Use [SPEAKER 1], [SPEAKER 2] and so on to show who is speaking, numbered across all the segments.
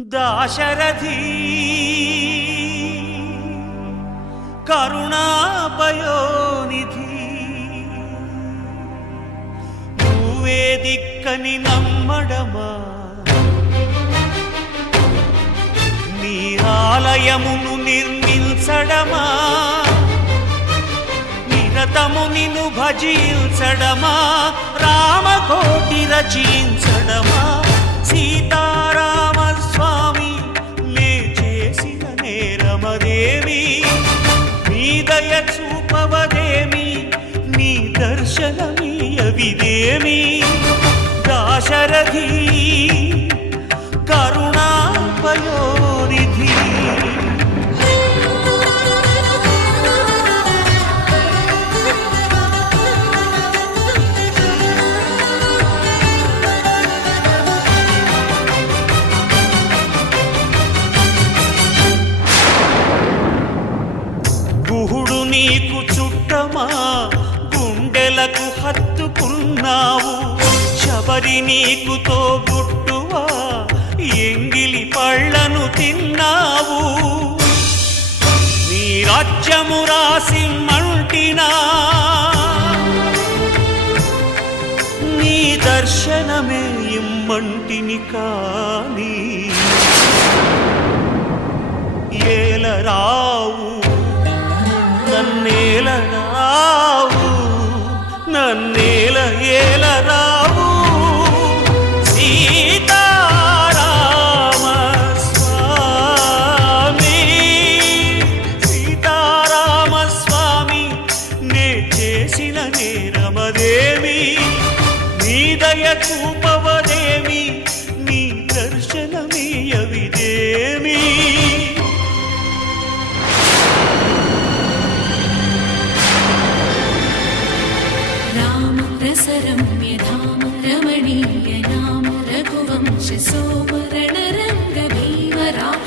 [SPEAKER 1] దాశరథి. కరుణాపయోనిధి. నువ్వే దిక్కని నమ్మడమా? నీ ఆలయమును నిర్మించడమా? నిరతము నిన్ను భజించడమా? రామకోటి రచించడమా? దర్శనమీయవిదేమి దాశరథి కరుణాపయోనిధి నేలకు హత్తుకున్నావు. శబరి నీకు తోబుట్టువా? ఎంగిలి పళ్ళను తిన్నావు. నీ రాజ్యము రాసి మంటినా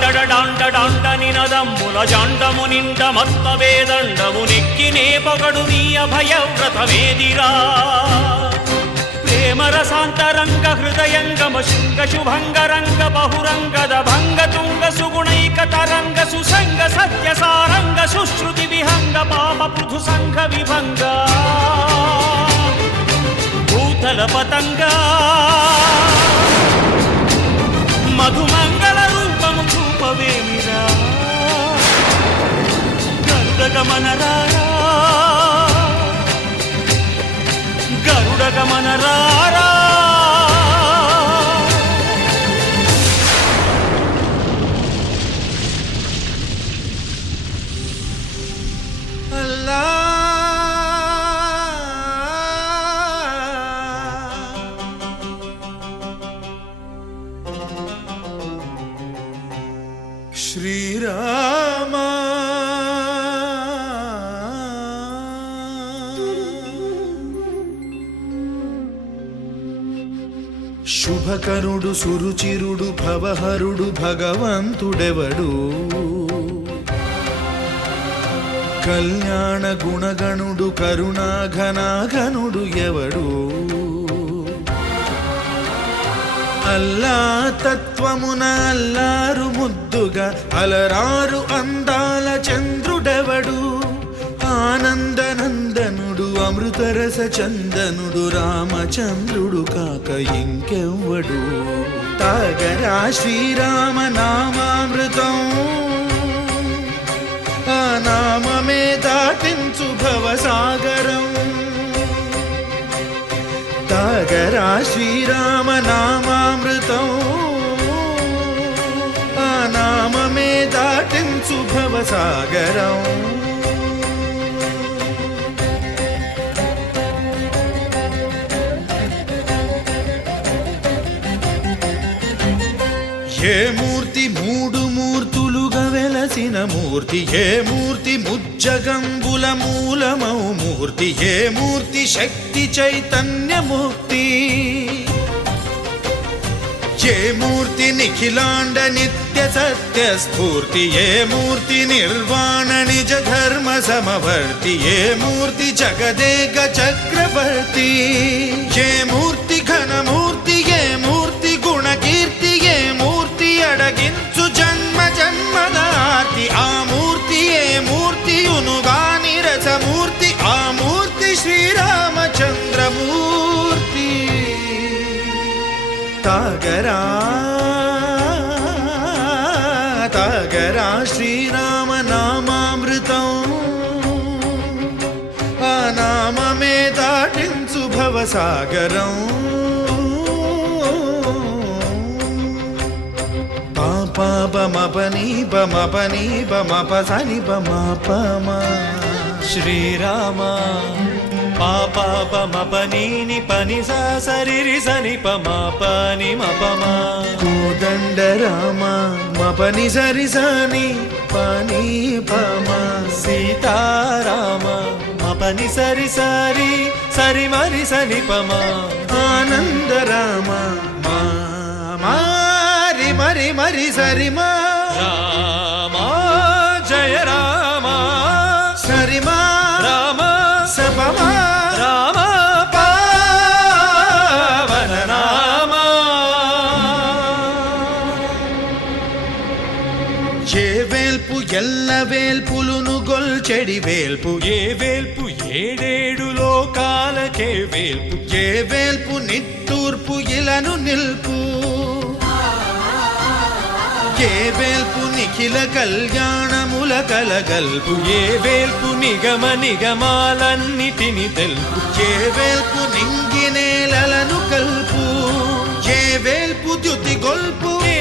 [SPEAKER 1] జాండడ నినదమ్ముల జాండము నిండ మత్త వేదండము నెక్కినే పొగడు నీ అభయవ్రతమేదిరా ప్రేమ రసాంతరంగ హృదయంగమ శృంగ శుభంగరంగ బహురంగద భంగ తుంగ సుగుణైక తరంగ సుసంగ సత్య సారంగ సుశ్రుతి విహంగ పాప పృథు సంఘ విభంగ భూతల పతంగ మధుమంగ గరుడగమనరారా? గరుడగమనరారా?
[SPEAKER 2] శ్రీరామ. శుభకరుడు సురుచిరుడు భవహరుడు భగవంతుడెవడు? కళ్యాణ గుణగణుడు కరుణాఘనాఘనుడు ఎవడు? అల్లా తత్వమున అల్లారు ముద్దుగా అలరారు అందాల చంద్ర అమృతరస చందనుడు రామచంద్రుడు కాక ఇంకెవ్వడు. తాగరా శ్రీరామ నామామృతం ఆ నామమే దాటించు భవసాగరం. తాగరా శ్రీరామ నామామృతం ఆ నామమే దాటించు భవసాగరం. ఏ మూర్తి మూడు మూర్తులుగా వెలసిన మూర్తి ఏ మూర్తి ముజ్జగంబుల మూలమౌ మూర్తి ఏ మూర్తి శక్తి చైతన్యమూర్తి. ఏ మూర్తి నిఖిలాండ నిత్య సత్య స్ఫూర్తి ఏ మూర్తి నిర్వాణ నిజ ధర్మ సమవర్తి ఏ మూర్తి జగదేక చక్రవర్తి. ఏ మూర్తి ఘనమూర్తి తాగరా తాగరా శ్రీరామ నామామృతం ఆ నామమే దాటించు భవసాగరం పాపా బమపని బమపని బమప సని బమపమా
[SPEAKER 1] శ్రీరామ పాప పని పని సా సరి సని పమ పని మపమా.
[SPEAKER 2] కోదండ రామ మపని సరి సని పని పమా
[SPEAKER 1] సీతారామ మపని సరి సరి సరి మరి సని పమా
[SPEAKER 2] ఆనంద రామ మా మారి మరి మరి సరి ఎల్ల వేల్పులును గొల్చెడి వేల్పు.
[SPEAKER 1] ఏ వేల్పు ఏడేడు లోకాలకే వేల్పు.
[SPEAKER 2] ఏ వేల్పు నిట్టూర్పు ఇలను నిల్పు. ఏ వేల్పు నిఖిల కళ్యాణముల కలగల్పు.
[SPEAKER 1] ఏ వేల్పు నిగమ నిగమాలన్నిటిని తెలుపు.
[SPEAKER 2] ఏ వేల్పు నింగి నేలలను కల్పు. ఏ వేల్పు ద్యుతి గొల్పు.